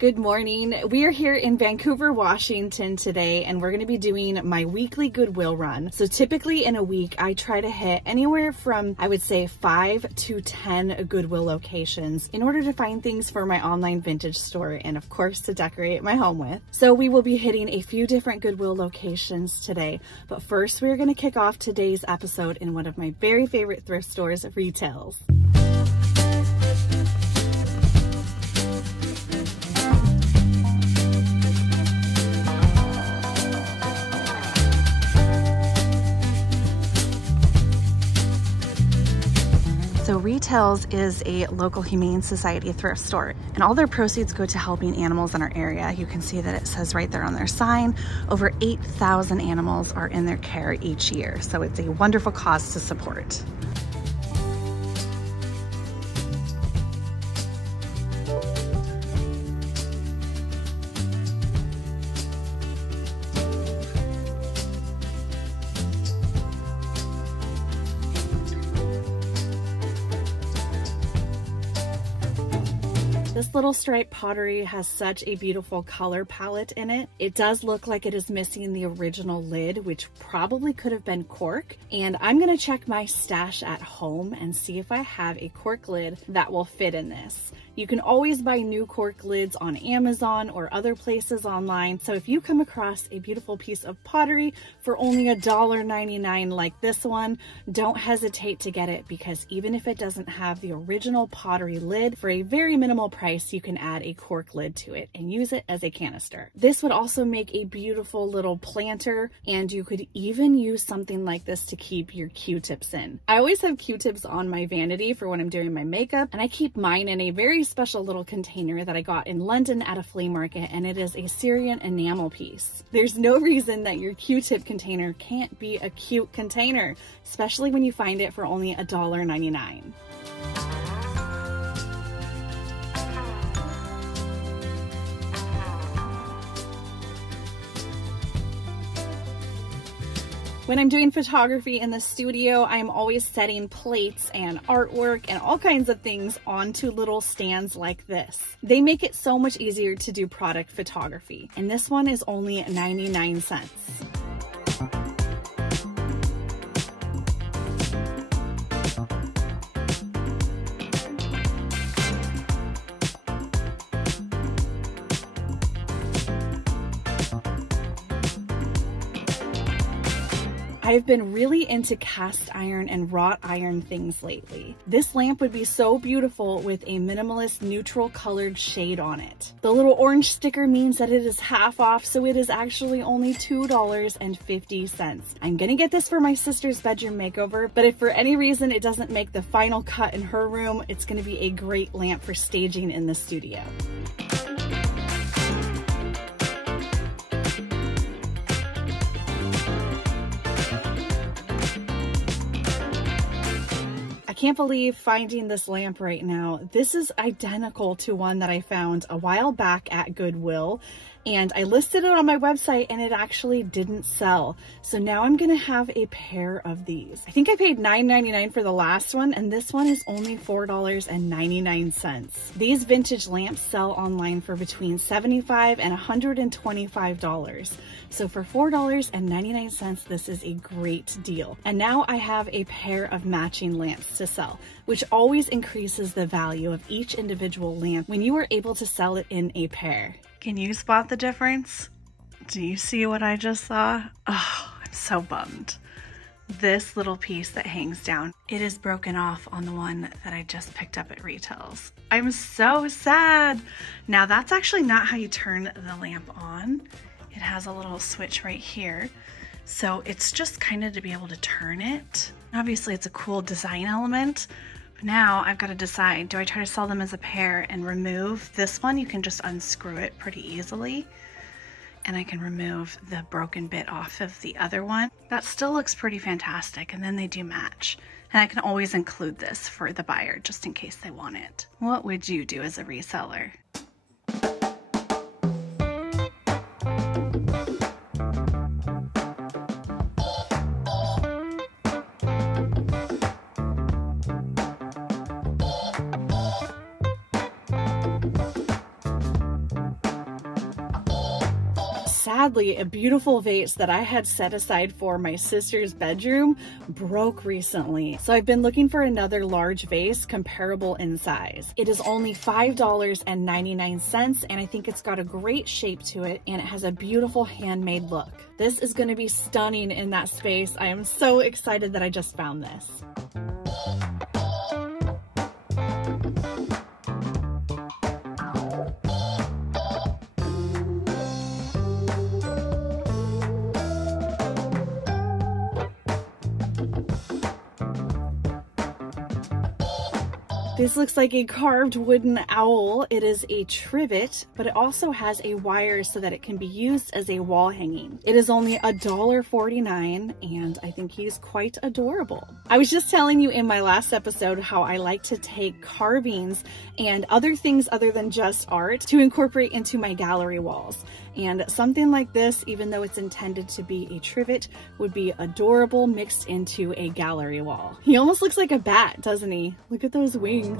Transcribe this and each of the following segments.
Good morning. We are here in Vancouver, Washington today, and we're going to be doing my weekly Goodwill run. So typically in a week, I try to hit anywhere from, I would say, 5 to 10 Goodwill locations in order to find things for my online vintage store and of course to decorate my home with. So we will be hitting a few different Goodwill locations today, but first we're going to kick off today's episode in one of my very favorite thrift stores, Retails. So Retails is a local Humane Society thrift store, and all their proceeds go to helping animals in our area. You can see that it says right there on their sign, over 8,000 animals are in their care each year. So it's a wonderful cause to support. This little striped pottery has such a beautiful color palette in it. It does look like it is missing the original lid, which probably could have been cork. And I'm gonna check my stash at home and see if I have a cork lid that will fit in this. You can always buy new cork lids on Amazon or other places online. So if you come across a beautiful piece of pottery for only $1.99 like this one, don't hesitate to get it, because even if it doesn't have the original pottery lid, for a very minimal price, you can add a cork lid to it and use it as a canister. This would also make a beautiful little planter, and you could even use something like this to keep your Q-tips in. I always have Q-tips on my vanity for when I'm doing my makeup, and I keep mine in a very special little container that I got in London at a flea market, and it is a Syrian enamel piece. There's no reason that your Q-tip container can't be a cute container, especially when you find it for only $1.99. When I'm doing photography in the studio, I'm always setting plates and artwork and all kinds of things onto little stands like this. They make it so much easier to do product photography, and this one is only 99 cents. I've been really into cast iron and wrought iron things lately. This lamp would be so beautiful with a minimalist neutral colored shade on it. The little orange sticker means that it is half off, so it is actually only $2.50. I'm gonna get this for my sister's bedroom makeover, but if for any reason it doesn't make the final cut in her room, it's gonna be a great lamp for staging in the studio. I can't believe finding this lamp right now. This is identical to one that I found a while back at Goodwill, and I listed it on my website and it actually didn't sell. So now I'm gonna have a pair of these. I think I paid $9.99 for the last one, and this one is only $4.99. These vintage lamps sell online for between $75 and $125. So for $4.99, this is a great deal. And now I have a pair of matching lamps to sell, which always increases the value of each individual lamp when you are able to sell it in a pair. Can you spot the difference? Do you see what I just saw? Oh, I'm so bummed. This little piece that hangs down, it is broken off on the one that I just picked up at Retails. I'm so sad. Now that's actually not how you turn the lamp on. It has a little switch right here. So it's just kind of to be able to turn it. Obviously it's a cool design element. But now I've got to decide, do I try to sell them as a pair and remove this one? You can just unscrew it pretty easily. And I can remove the broken bit off of the other one. That still looks pretty fantastic, and then they do match. And I can always include this for the buyer just in case they want it. What would you do as a reseller? sadly, a beautiful vase that I had set aside for my sister's bedroom broke recently. So I've been looking for another large vase comparable in size. It is only $5.99, and I think it's got a great shape to it, and it has a beautiful handmade look. This is going to be stunning in that space. I am so excited that I just found this. This looks like a carved wooden owl. It is a trivet, but it also has a wire so that it can be used as a wall hanging. It is only $1.49, and I think he's quite adorable. I was just telling you in my last episode how I like to take carvings and other things other than just art to incorporate into my gallery walls. And something like this, even though it's intended to be a trivet, would be adorable mixed into a gallery wall. He almost looks like a bat, doesn't he? Look at those wings.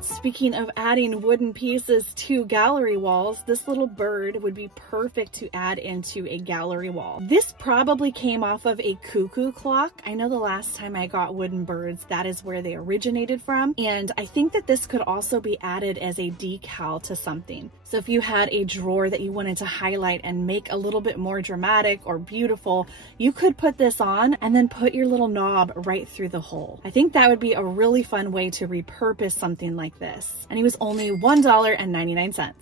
Speaking of adding wooden pieces to gallery walls, this little bird would be perfect to add into a gallery wall. This probably came off of a cuckoo clock. I know the last time I got wooden birds, that is where they originated from. And I think that this could also be added as a decal to something. So if you had a drawer that you wanted to highlight and make a little bit more dramatic or beautiful, you could put this on and then put your little knob right through the hole. I think that would be a really fun way to repurpose something like this. And he was only $1.99.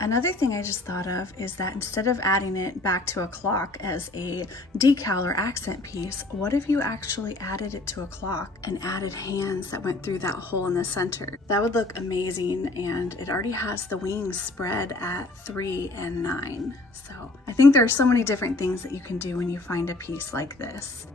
Another thing I just thought of is that instead of adding it back to a clock as a decal or accent piece, what if you actually added it to a clock and added hands that went through that hole in the center? That would look amazing, and it already has the wings spread at 3 and 9. So I think there are so many different things that you can do when you find a piece like this.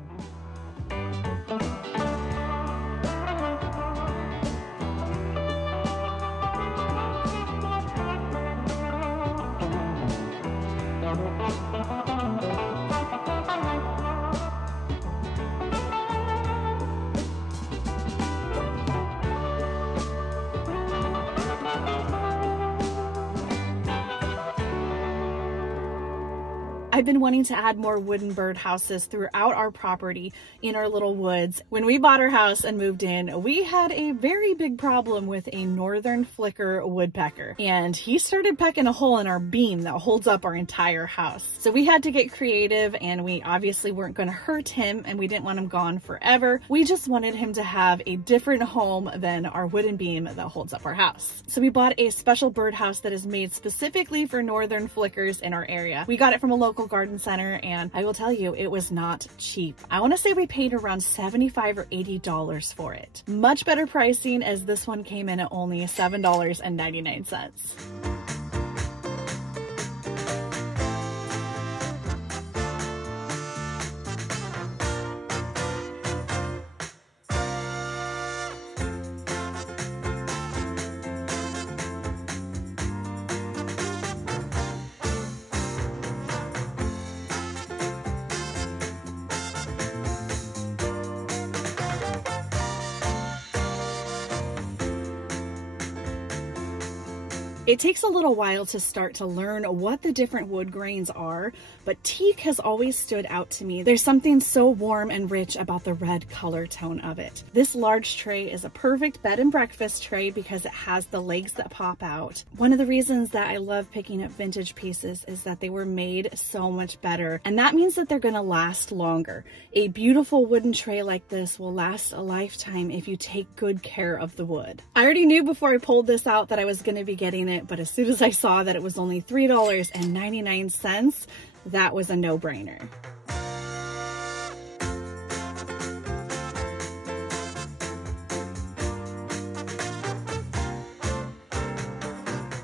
I've been wanting to add more wooden bird houses throughout our property in our little woods. When we bought our house and moved in, we had a very big problem with a northern flicker woodpecker, and he started pecking a hole in our beam that holds up our entire house. So we had to get creative, and we obviously weren't going to hurt him, and we didn't want him gone forever. We just wanted him to have a different home than our wooden beam that holds up our house. So we bought a special birdhouse that is made specifically for northern flickers in our area. We got it from a local garden center, and I will tell you, it was not cheap. I want to say we paid around $75 or $80 for it. Much better pricing, as this one came in at only $7.99. It takes a little while to start to learn what the different wood grains are, but teak has always stood out to me. There's something so warm and rich about the red color tone of it. This large tray is a perfect bed and breakfast tray because it has the legs that pop out. One of the reasons that I love picking up vintage pieces is that they were made so much better, and that means that they're gonna last longer. A beautiful wooden tray like this will last a lifetime if you take good care of the wood. I already knew before I pulled this out that I was gonna be getting it, but as soon as I saw that it was only $3.99, that was a no-brainer.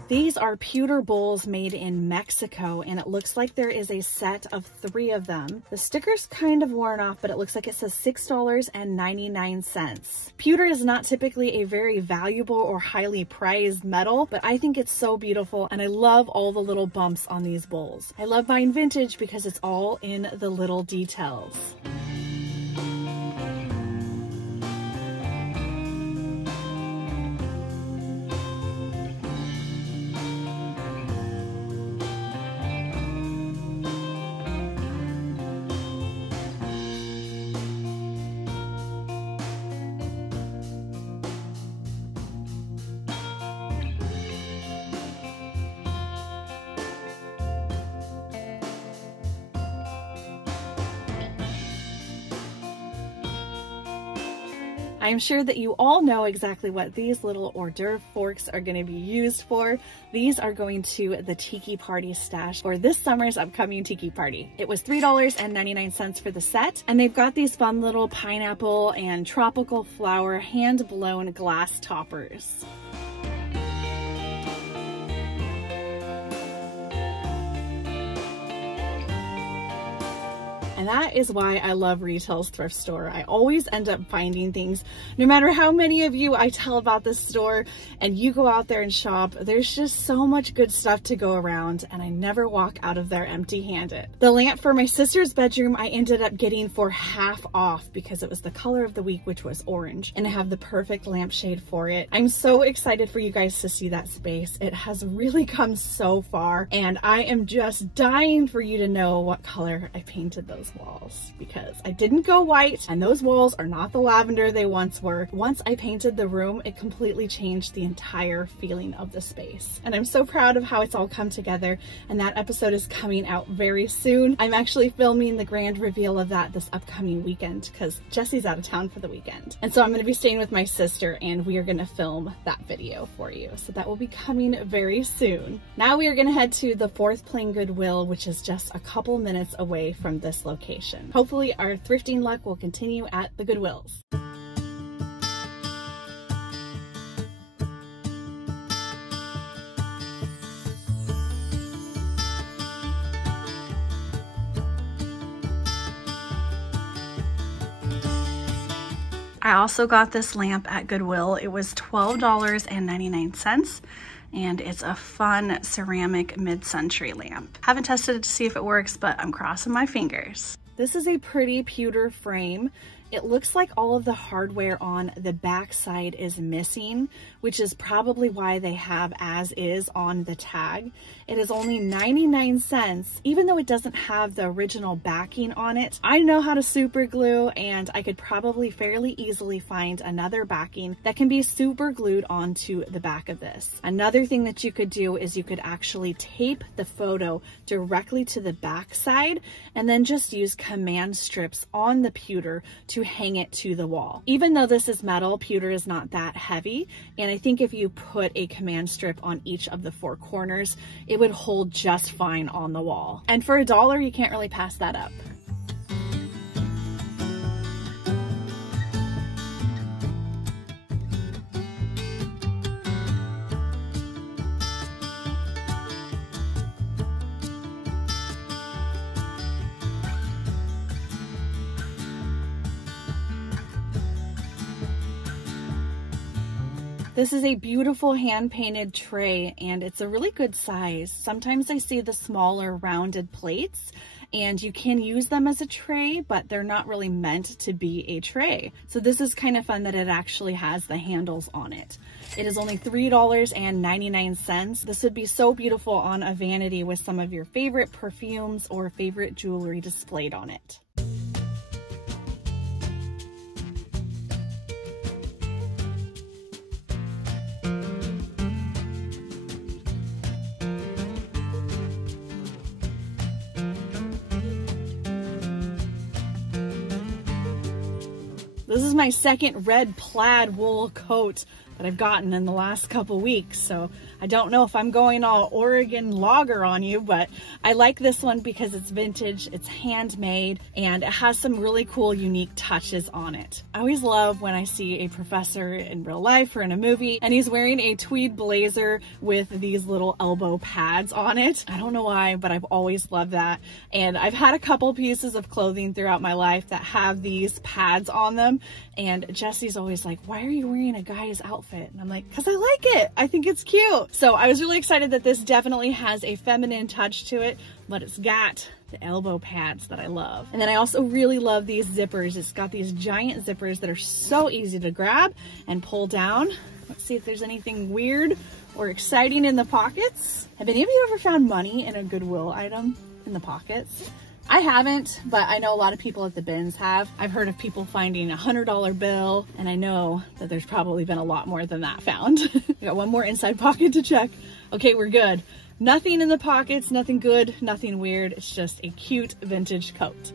These are pewter bowls made in Mexico, and it looks like there is a set of 3 of them. The sticker's kind of worn off, but it looks like it says $6.99. Pewter is not typically a very valuable or highly prized metal, but I think it's so beautiful, and I love all the little bumps on these bowls. I love buying vintage because it's all in the little details. I'm sure that you all know exactly what these little hors d'oeuvre forks are going to be used for. These are going to the Tiki Party stash for this summer's upcoming Tiki Party. It was $3.99 for the set, and they've got these fun little pineapple and tropical flower hand-blown glass toppers. And that is why I love Retail's thrift store. I always end up finding things, no matter how many of you I tell about this store and you go out there and shop, there's just so much good stuff to go around, and I never walk out of there empty-handed. The lamp for my sister's bedroom I ended up getting for half off because it was the color of the week, which was orange, and I have the perfect lampshade for it. I'm so excited for you guys to see that space. It has really come so far, and I am just dying for you to know what color I painted those walls, because I didn't go white, and those walls are not the lavender they once were. Once I painted the room, it completely changed the entire feeling of the space, and I'm so proud of how it's all come together, and that episode is coming out very soon. I'm actually filming the grand reveal of that this upcoming weekend because Jesse's out of town for the weekend, and so I'm going to be staying with my sister, and we are going to film that video for you, so that will be coming very soon. Now we are going to head to the 4th Plain Goodwill, which is just a couple minutes away from this location. Hopefully our thrifting luck will continue at the Goodwills. I also got this lamp at Goodwill. It was $12.99. And it's a fun ceramic mid-century lamp. Haven't tested it to see if it works, but I'm crossing my fingers. This is a pretty pewter frame. It looks like all of the hardware on the back side is missing, which is probably why they have as is on the tag. It is only 99 cents, even though it doesn't have the original backing on it. I know how to super glue, and I could probably fairly easily find another backing that can be super glued onto the back of this. Another thing that you could do is you could actually tape the photo directly to the back side and then just use command strips on the pewter to hang it to the wall. Even though this is metal, pewter is not that heavy, and I think if you put a command strip on each of the 4 corners, it would hold just fine on the wall. And for $1, you can't really pass that up. This is a beautiful hand-painted tray, and it's a really good size. Sometimes I see the smaller rounded plates, and you can use them as a tray, but they're not really meant to be a tray. So this is kind of fun that it actually has the handles on it. It is only $3.99. This would be so beautiful on a vanity with some of your favorite perfumes or favorite jewelry displayed on it. This is my second red plaid wool coat that I've gotten in the last couple weeks. So I don't know if I'm going all Oregon logger on you, but I like this one because it's vintage, it's handmade, and it has some really cool, unique touches on it. I always love when I see a professor in real life or in a movie and he's wearing a tweed blazer with these little elbow pads on it. I don't know why, but I've always loved that. And I've had a couple pieces of clothing throughout my life that have these pads on them. And Jesse's always like, why are you wearing a guy's outfit? And I'm like, because I like it. I think it's cute. So I was really excited that this definitely has a feminine touch to it, but it's got the elbow pads that I love. And then I also really love these zippers. It's got these giant zippers that are so easy to grab and pull down. Let's see if there's anything weird or exciting in the pockets. Have any of you ever found money in a Goodwill item in the pockets? I haven't, but I know a lot of people at the bins have. I've heard of people finding a $100 bill, and I know that there's probably been a lot more than that found. We got one more inside pocket to check. Okay, we're good. Nothing in the pockets, nothing good, nothing weird. It's just a cute vintage coat.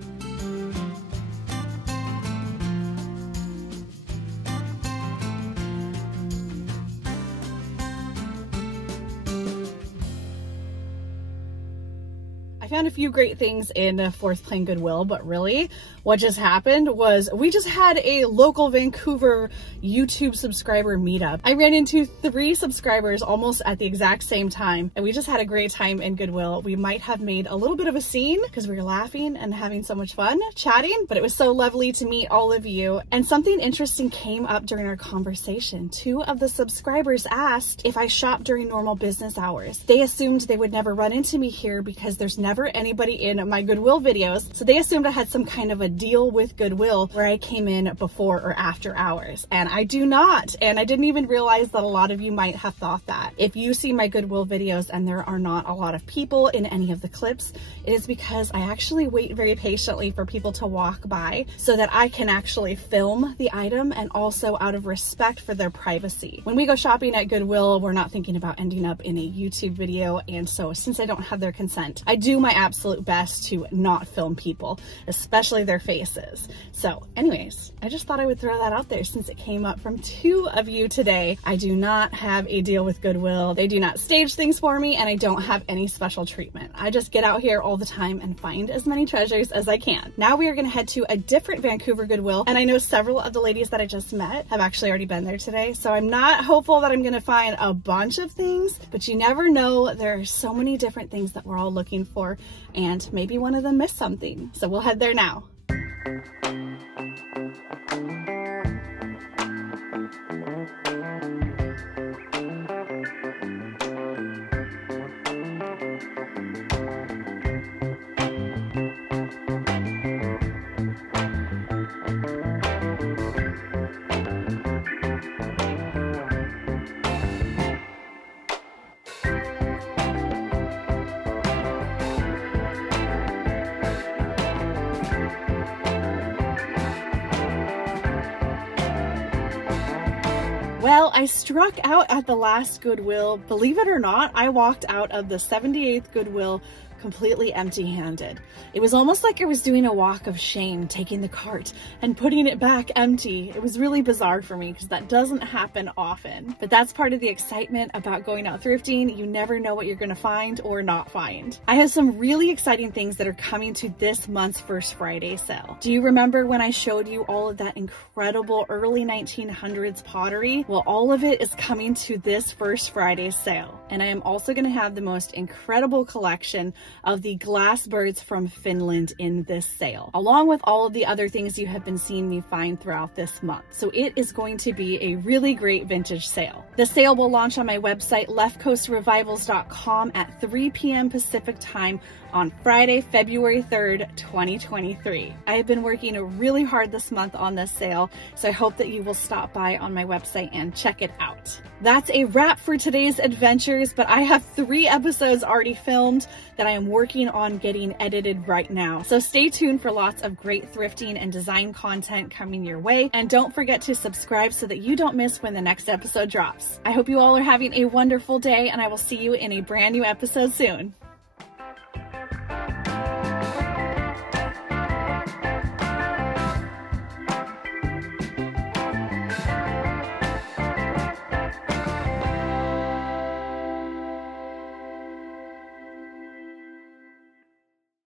I found a few great things in Fourth Plane Goodwill, but really what just happened was we just had a local Vancouver YouTube subscriber meetup. I ran into 3 subscribers almost at the exact same time, and we just had a great time in Goodwill. We might have made a little bit of a scene because we were laughing and having so much fun chatting, but it was so lovely to meet all of you. And something interesting came up during our conversation. 2 of the subscribers asked if I shop during normal business hours. They assumed they would never run into me here because there's never anybody in my Goodwill videos. So they assumed I had some kind of a deal with Goodwill where I came in before or after hours. And I do not. And I didn't even realize that a lot of you might have thought that. If you see my Goodwill videos and there are not a lot of people in any of the clips, it is because I actually wait very patiently for people to walk by so that I can actually film the item, and also out of respect for their privacy. When we go shopping at Goodwill, we're not thinking about ending up in a YouTube video. And so since I don't have their consent, I do my absolute best to not film people, especially their faces. So anyways, I just thought I would throw that out there since it came up from 2 of you today. I do not have a deal with Goodwill. They do not stage things for me, and I don't have any special treatment. I just get out here all the time and find as many treasures as I can. Now we are going to head to a different Vancouver Goodwill, and I know several of the ladies that I just met have actually already been there today, so I'm not hopeful that I'm going to find a bunch of things, but you never know. There are so many different things that we're all looking for, and maybe one of them missed something. So we'll head there now. Well, I struck out at the last Goodwill. Believe it or not, I walked out of the 78th Goodwill completely empty-handed. It was almost like I was doing a walk of shame, taking the cart and putting it back empty. It was really bizarre for me because that doesn't happen often. But that's part of the excitement about going out thrifting. You never know what you're going to find or not find. I have some really exciting things that are coming to this month's First Friday sale. Do you remember when I showed you all of that incredible early 1900s pottery? Well, all of it is coming to this First Friday sale. And I am also going to have the most incredible collection of the glass birds from Finland in this sale, along with all of the other things you have been seeing me find throughout this month. So it is going to be a really great vintage sale. The sale will launch on my website, leftcoastrevivals.com at 3 p.m. Pacific time on Friday, February 3rd, 2023. I have been working really hard this month on this sale, so I hope that you will stop by on my website and check it out. That's a wrap for today's adventures, but I have 3 episodes already filmed that I am working on getting edited right now. So stay tuned for lots of great thrifting and design content coming your way. And don't forget to subscribe so that you don't miss when the next episode drops. I hope you all are having a wonderful day, and I will see you in a brand new episode soon.